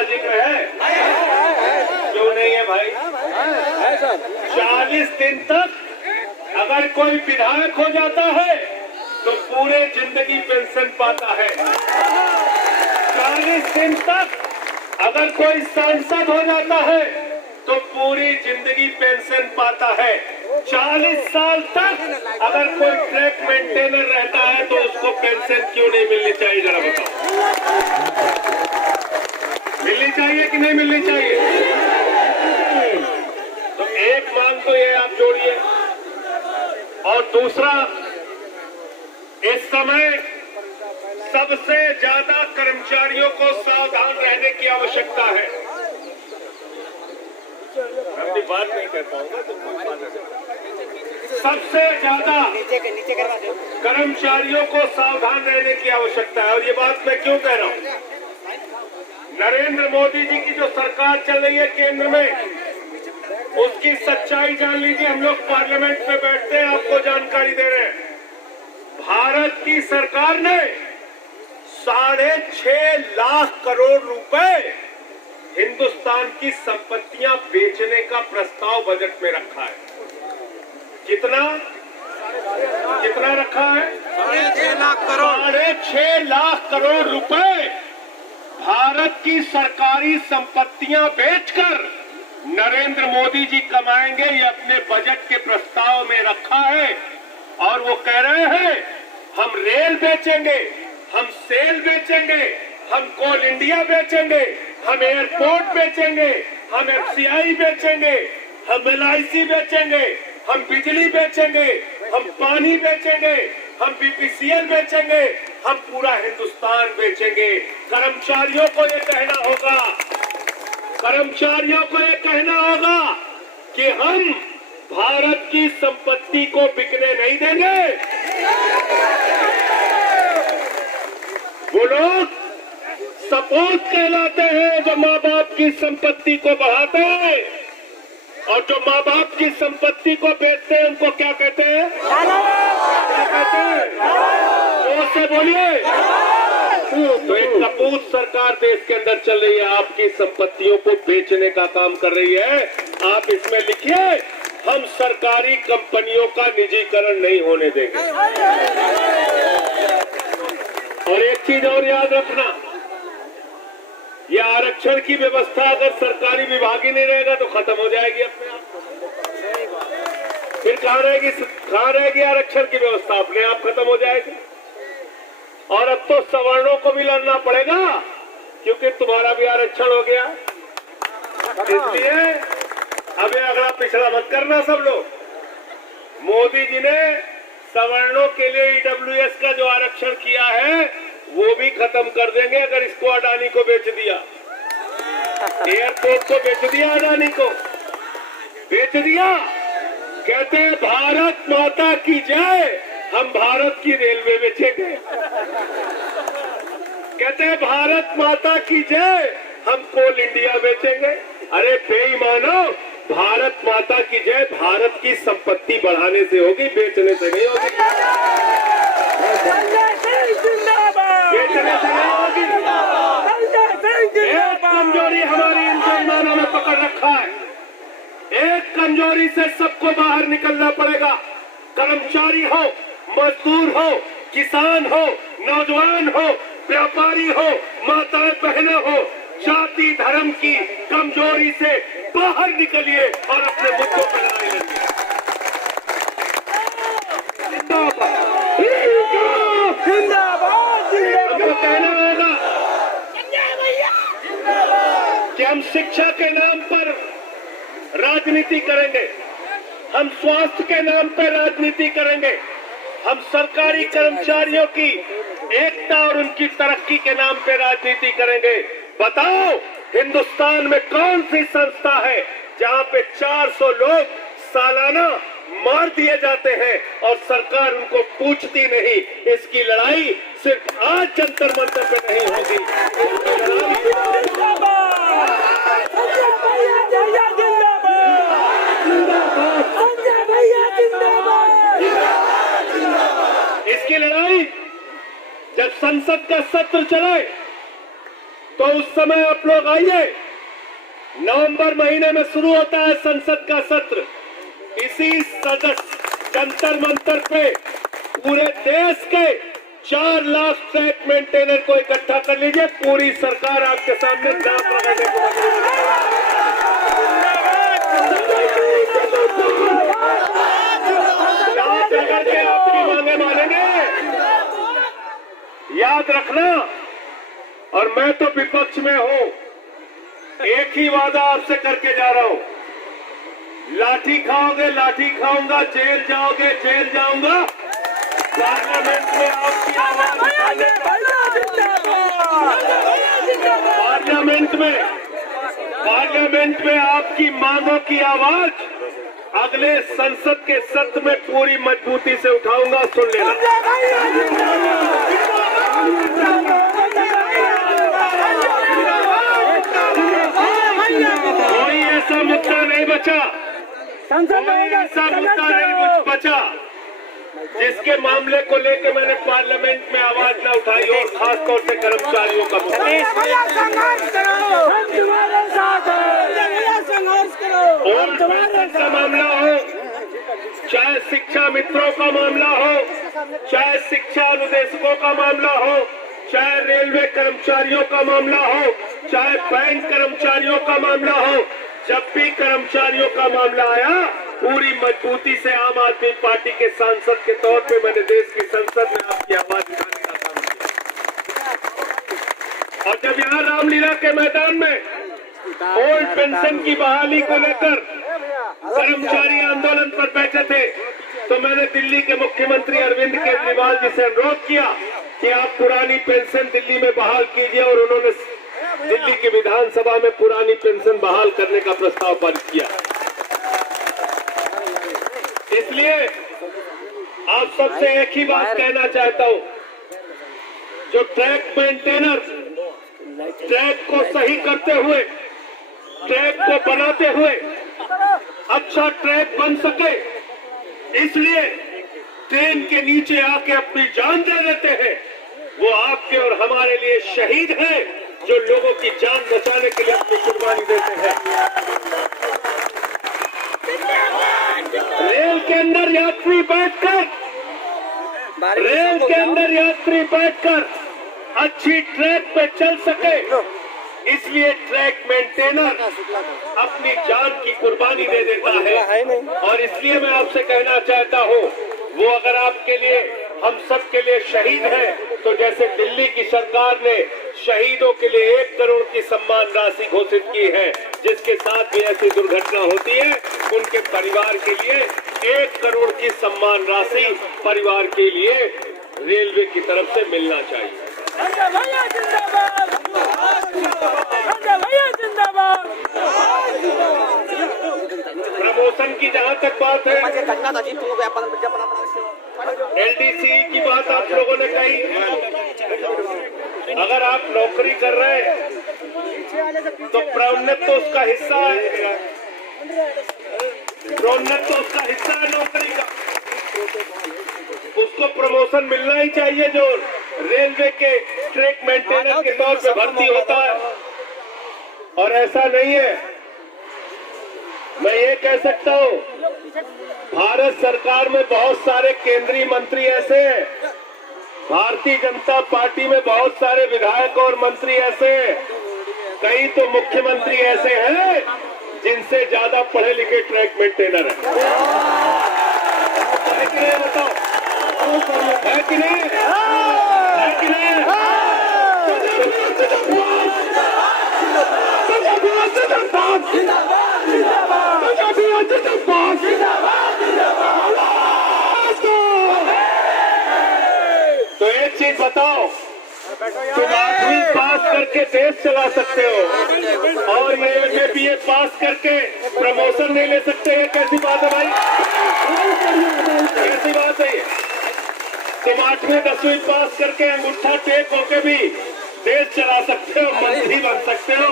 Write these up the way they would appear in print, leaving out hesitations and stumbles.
का जिक्र है? क्यों नहीं है भाई? 40 दिन तक अगर कोई विधायक हो जाता है तो पूरे जिंदगी पेंशन पाता है। 40 दिन तक अगर कोई सांसद हो जाता है तो पूरी जिंदगी पेंशन पाता है। 40 साल तक अगर कोई ट्रैक मेंटेनर रहता है तो उसको पेंशन क्यों नहीं मिलनी चाहिए? जरा बताओ, मिलनी चाहिए कि नहीं मिलनी चाहिए? तो एक मांग तो ये आप जोड़िए। और दूसरा, इस समय सबसे ज्यादा कर्मचारियों को सावधान रहने की आवश्यकता है। अपनी बात नहीं कर पाऊंगा तो कोई बात नहीं। सबसे ज्यादा कर्मचारियों को सावधान रहने की आवश्यकता है। और ये बात मैं क्यों कह रहा हूं? नरेंद्र मोदी जी की जो सरकार चल रही है केंद्र में, उसकी सच्चाई जान लीजिए। हम लोग पार्लियामेंट में बैठते हैं, आपको जानकारी दे रहे हैं। भारत की सरकार ने 6.5 लाख करोड़ रुपए हिंदुस्तान की संपत्तियां बेचने का प्रस्ताव बजट में रखा है। कितना रखा है? 6.5 लाख करोड़। 6.5 लाख करोड़ रुपए भारत की सरकारी संपत्तियां बेचकर नरेंद्र मोदी जी कमाएंगे, ये अपने बजट के प्रस्ताव में रखा है। और वो कह रहे हैं हम रेल बेचेंगे, हम सेल बेचेंगे, हम कोल इंडिया बेचेंगे, हम एयरपोर्ट बेचेंगे, हम एफसीआई बेचेंगे, हम LIC बेचेंगे, हम बिजली बेचेंगे, हम पानी बेचेंगे, हम BPCL बेचेंगे, हम पूरा हिंदुस्तान बेचेंगे। कर्मचारियों को ये कहना होगा, कर्मचारियों को ये कहना होगा कि हम भारत की संपत्ति को बिकने नहीं देंगे। वो लोग सपूत कहलाते हैं जो माँ बाप की संपत्ति को बढ़ाते हैं, और जो माँ बाप की संपत्ति को बेचते हैं उनको क्या कहते हैं? क्या कहते हैं? जोर से बोलिए। तो एक कपूत सरकार देश के अंदर चल रही है, आपकी संपत्तियों को बेचने का काम कर रही है। आप इसमें लिखिए, हम सरकारी कंपनियों का निजीकरण नहीं होने देंगे। और एक चीज और याद रखना, यह आरक्षण की व्यवस्था अगर सरकारी विभाग ही नहीं रहेगा तो खत्म हो जाएगी अपने आप। फिर कहाँ रहेगी आरक्षण की व्यवस्था? अपने आप खत्म हो जाएगी। और अब तो सवर्णों को भी लड़ना पड़ेगा, क्योंकि तुम्हारा भी आरक्षण हो गया। इसलिए अब ये अगला पिछड़ा मत करना सब लोग। मोदी जी ने सवर्णों के लिए EWS का जो आरक्षण किया है वो भी खत्म कर देंगे अगर इसको अडानी को बेच दिया। एयरपोर्ट को बेच दिया, अडानी को बेच दिया। कहते हैं भारत माता की जय, हम भारत की रेलवे बेचेंगे। कहते हैं भारत माता की जय, हम कोल इंडिया बेचेंगे। अरे बेईमानो, भारत माता की जय भारत की संपत्ति बढ़ाने से होगी, बेचने से नहीं होगी। बेचने से नहीं होगी। एक कमजोरी हमारी इन मुसलमानों में पकड़ रखा है। एक कमजोरी से सबको बाहर निकलना पड़ेगा। कर्मचारी हो, मजदूर हो, किसान हो, नौजवान हो, व्यापारी हो, माताएं बहनें हो, जाति धर्म की कमजोरी से बाहर निकलिए और अपने मुद्दों पर लड़ाई लड़िए। हमको कहना होगा कि हम शिक्षा के नाम पर राजनीति करेंगे, हम स्वास्थ्य के नाम पर राजनीति करेंगे, हम सरकारी कर्मचारियों की एकता और उनकी तरक्की के नाम पर राजनीति करेंगे। बताओ, हिंदुस्तान में कौन सी संस्था है जहां पे 400 लोग सालाना मार दिए जाते हैं और सरकार उनको पूछती नहीं? इसकी लड़ाई सिर्फ आज जंतर मंतर पे नहीं होगी, इसकी लड़ाई जब संसद का सत्र चले तो उस समय आप लोग आइए। नवंबर महीने में शुरू होता है संसद का सत्र। इसी सदस्य जंतर मंतर पे पूरे देश के 4 लाख ट्रैक मेंटेनर को इकट्ठा कर लीजिए। पूरी सरकार आपके सामने दांत लगाने को करके आपकी मांगे मानेंगे, याद रखना। और मैं तो विपक्ष में हूं, एक ही वादा आपसे करके जा रहा हूं, लाठी खाओगे लाठी खाऊंगा, जेल जाओगे जेल जाऊंगा। पार्लियामेंट में आपकी आवाज पार्लियामेंट में आपकी मांगों की आवाज अगले संसद के सत्र में पूरी मजबूती से उठाऊंगा। सुन लेना। कोई ऐसा मुद्दा नहीं बचा, कोई ऐसा मुद्दा नहीं बचा जिसके मामले को लेकर मैंने पार्लियामेंट में आवाज न उठाई, और खास तौर से कर्मचारियों का मुद्दा। का मामला हो, चाहे शिक्षा मित्रों का मामला हो, चाहे शिक्षा अनुदेशकों का मामला हो, चाहे रेलवे कर्मचारियों का मामला हो, चाहे बैंक कर्मचारियों का मामला हो, जब भी कर्मचारियों का मामला आया, पूरी मजबूती से आम आदमी पार्टी के सांसद के तौर पे मैंने देश की संसद में आपकी आवाज उठाने का काम किया। और जब यहाँ रामलीला के मैदान में ओल्ड पेंशन की बहाली को लेकर कर्मचारी आंदोलन पर बैठे थे, तो मैंने दिल्ली के मुख्यमंत्री अरविंद केजरीवाल जी से अनुरोध किया कि आप पुरानी पेंशन दिल्ली में बहाल कीजिए, और उन्होंने दिल्ली की विधानसभा में पुरानी पेंशन बहाल करने का प्रस्ताव पारित किया। इसलिए आप सबसे एक ही बात कहना चाहता हूं, जो ट्रैक मेंटेनर ट्रैक को सही करते हुए, ट्रैक को बनाते हुए अच्छा ट्रैक बन सके, इसलिए ट्रेन के नीचे आके अपनी जान दे देते हैं, वो आपके और हमारे लिए शहीद हैं, जो लोगों की जान बचाने के लिए अपनी कुर्बानी देते हैं। रेल के अंदर यात्री बैठकर अच्छी ट्रैक पे चल सके, इसलिए ट्रैक मेंटेनर अपनी जान की कुर्बानी दे देता है। और इसलिए मैं आपसे कहना चाहता हूं, वो अगर आपके लिए, हम सब के लिए शहीद है, तो जैसे दिल्ली की सरकार ने शहीदों के लिए 1 करोड़ की सम्मान राशि घोषित की है, जिसके साथ भी ऐसी दुर्घटना होती है, उनके परिवार के लिए 1 करोड़ की सम्मान राशि परिवार के लिए रेलवे की तरफ से मिलना चाहिए। प्रमोशन की जहाँ तक बात है, LDC की बात आप लोगों ने कही। अगर आप नौकरी कर रहे हैं तो प्रोन्नत तो उसका हिस्सा है, प्रोन्नत तो उसका हिस्सा है नौकरी का, उसको प्रमोशन मिलना ही चाहिए जो रेलवे के ट्रैक मेंटेनर के तौर पे भर्ती होता है। और ऐसा नहीं है, मैं ये कह सकता हूँ, भारत सरकार में बहुत सारे केंद्रीय मंत्री ऐसे हैं, भारतीय जनता पार्टी में बहुत सारे विधायक और मंत्री ऐसे हैं, कई तो मुख्यमंत्री ऐसे हैं जिनसे ज्यादा पढ़े लिखे ट्रैक मेंटेनर हैं। है कि नहीं बताओ? है कि नहीं? है कि नहीं? तो एक चीज बताओ, तुम 8वीं पास करके देश चला सकते हो और ये BA पास करके प्रमोशन नहीं ले सकते, ये कैसी बात है भाई? कैसी बात है ये? तुम 8वीं 10वीं पास करके अंगूठा टेक होके भी देश चला सकते हो, मंत्री बन सकते हो,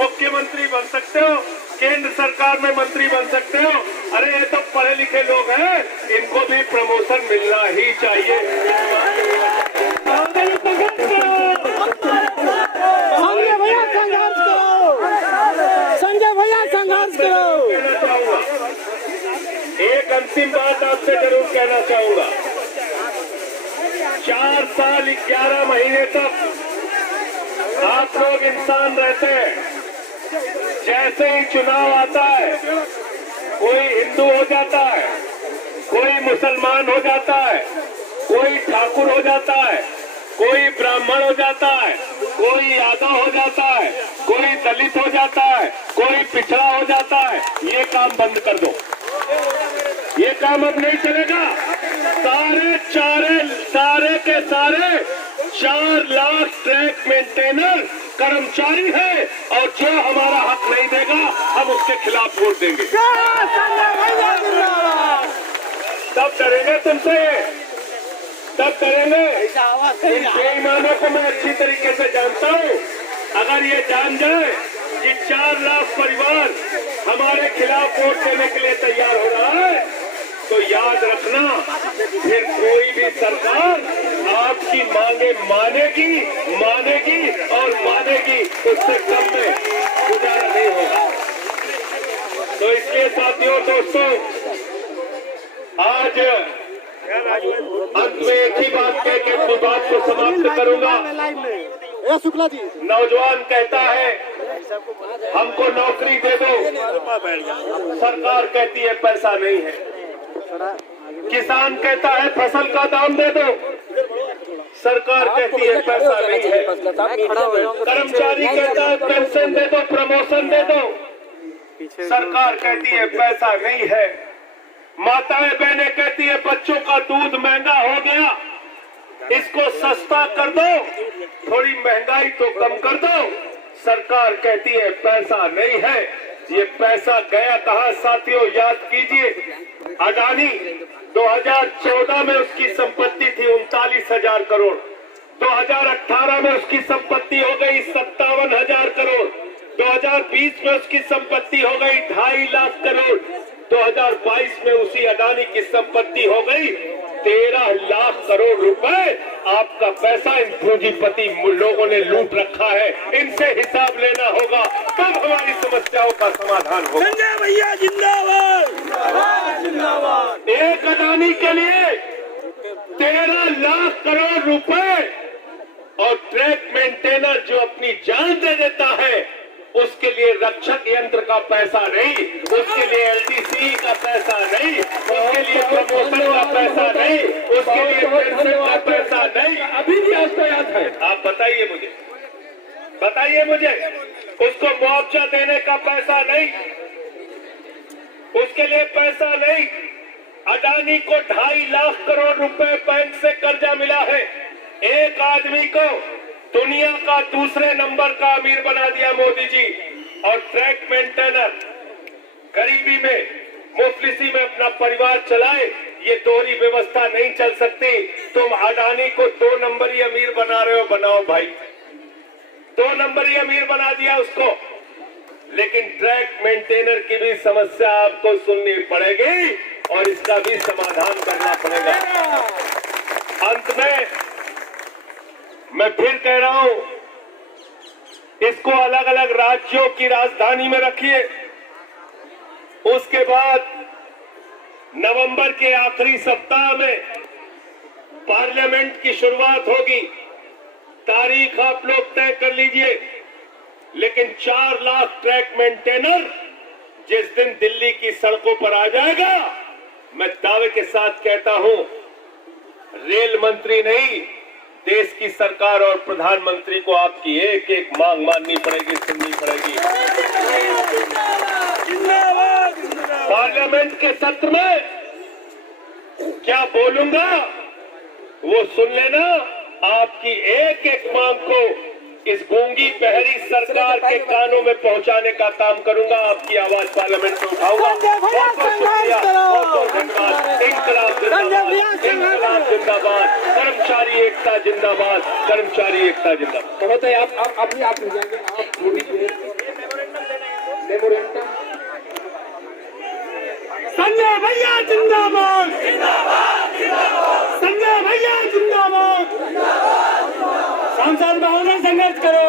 मुख्यमंत्री बन सकते हो, केंद्र सरकार में मंत्री बन सकते हो। अरे ये तो पढ़े लिखे लोग हैं, इनको भी प्रमोशन मिलना ही चाहिए। अंतिम बात आपसे जरूर कहना चाहूंगा। 4 साल 11 महीने तक आप लोग इंसान रहते हैं। जैसे ही चुनाव आता है, कोई हिंदू हो जाता है, कोई मुसलमान हो जाता है, कोई ठाकुर हो जाता है, कोई ब्राह्मण हो जाता है, कोई यादव हो जाता है, कोई दलित हो जाता है, कोई पिछड़ा हो जाता है। ये काम बंद कर दो, ये काम अब नहीं चलेगा। सारे के सारे 4 लाख ट्रैक मेंटेनर कर्मचारी है, और जो हमारा हक नहीं देगा हम उसके खिलाफ वोट देंगे। तब डरेंगे तुमसे, तब करेंगे। इन बेईमानों को मैं अच्छी तरीके से जानता हूँ। अगर ये जान जाए कि 4 लाख परिवार हमारे खिलाफ वोट देने के लिए तैयार हो रहा है, तो याद रखना, फिर कोई भी सरकार आपकी मांगे मानेगी और मानेगी, उससे कम में गुजारा नहीं होगा। तो इसलिए साथियों, दोस्तों, आज अंत में एक ही बात कह के अपनी बात को समाप्त करूंगा। शुक्ला जी, नौजवान कहता है हमको नौकरी दे दो, सरकार कहती है पैसा नहीं है। किसान कहता है फसल का दाम दे दो, सरकार कहती है पैसा नहीं है। कर्मचारी कहता है पेंशन दे दो, प्रमोशन दे दो, सरकार कहती है पैसा नहीं है। माताएं बहनें कहती है बच्चों का दूध महंगा हो गया, इसको सस्ता कर दो, थोड़ी महंगाई तो कम कर दो, सरकार कहती है पैसा नहीं है। ये पैसा गया कहाँ साथियों, याद कीजिए। अडानी 2014 में उसकी संपत्ति थी 39,000 करोड़, 2018 में उसकी संपत्ति हो गई 57,000 करोड़, 2020 में उसकी संपत्ति हो गई 2.5 लाख करोड़, 2022 में उसी अडानी की संपत्ति हो गई 13 लाख करोड़ रुपए। आपका पैसा इन पूंजीपति लोगों ने लूट रखा है, इनसे हिसाब लेना होगा, तब हमारी समस्याओं का समाधान होगा। संजय भैया जिंदाबाद, जिंदाबाद। एक अडानी के लिए 13 लाख करोड़ रुपए और ट्रैक मेंटेनर जो अपनी जान दे देता है, उसके लिए रक्षक यंत्र का पैसा नहीं, उसके लिए एलडीसी का पैसा नहीं, उसके लिए प्रमोशन का पैसा नहीं, उसके लिए पेंशन का पैसा नहीं। अभी भी आपको याद है? आप बताइए मुझे, उसको मुआवजा देने का पैसा नहीं, उसके लिए पैसा नहीं। अडानी को 2.5 लाख करोड़ रुपए बैंक से कर्जा मिला है। एक आदमी को दुनिया का दूसरे नंबर का अमीर बना दिया मोदी जी, और ट्रैक मेंटेनर गरीबी में, मुफलिसी में अपना परिवार चलाए। ये दोहरी व्यवस्था नहीं चल सकती। तुम अडानी को 2 नंबरी अमीर बना रहे हो, बनाओ भाई, 2 नंबरी अमीर बना दिया उसको, लेकिन ट्रैक मेंटेनर की भी समस्या आपको सुननी पड़ेगी और इसका भी समाधान करना पड़ेगा। अंत में मैं फिर कह रहा हूं, इसको अलग अलग राज्यों की राजधानी में रखिए। उसके बाद नवंबर के आखिरी सप्ताह में पार्लियामेंट की शुरुआत होगी। तारीख आप लोग तय कर लीजिए, लेकिन 4 लाख ट्रैक मेंटेनर जिस दिन दिल्ली की सड़कों पर आ जाएगा, मैं दावे के साथ कहता हूं, रेल मंत्री नहीं, देश की सरकार और प्रधानमंत्री को आपकी एक एक मांग माननी पड़ेगी, सुननी पड़ेगी। पार्लियामेंट के सत्र में क्या बोलूंगा वो सुन लेना। आपकी एक एक मांग को इस गूंगी बहरी सरकार के कानों में पहुंचाने का काम करूंगा। आपकी आवाज पार्लियामेंट में उठाऊंगा। बहुत बहुत शुक्रिया, बहुत बहुत धन्यवाद। इंकलाब जिंदाबाद, इंकलाब जिंदाबाद, कर्मचारी एकता जिंदाबाद, कर्मचारी एकता जिंदाबाद। तो होता है आप मिल जाएंगे, आप थोड़ी देर मेमोरेंडम। संजय भैया जिंदाबाद, संजय भैया जिंदाबाद, सांसद महोदय संघर्ष करो।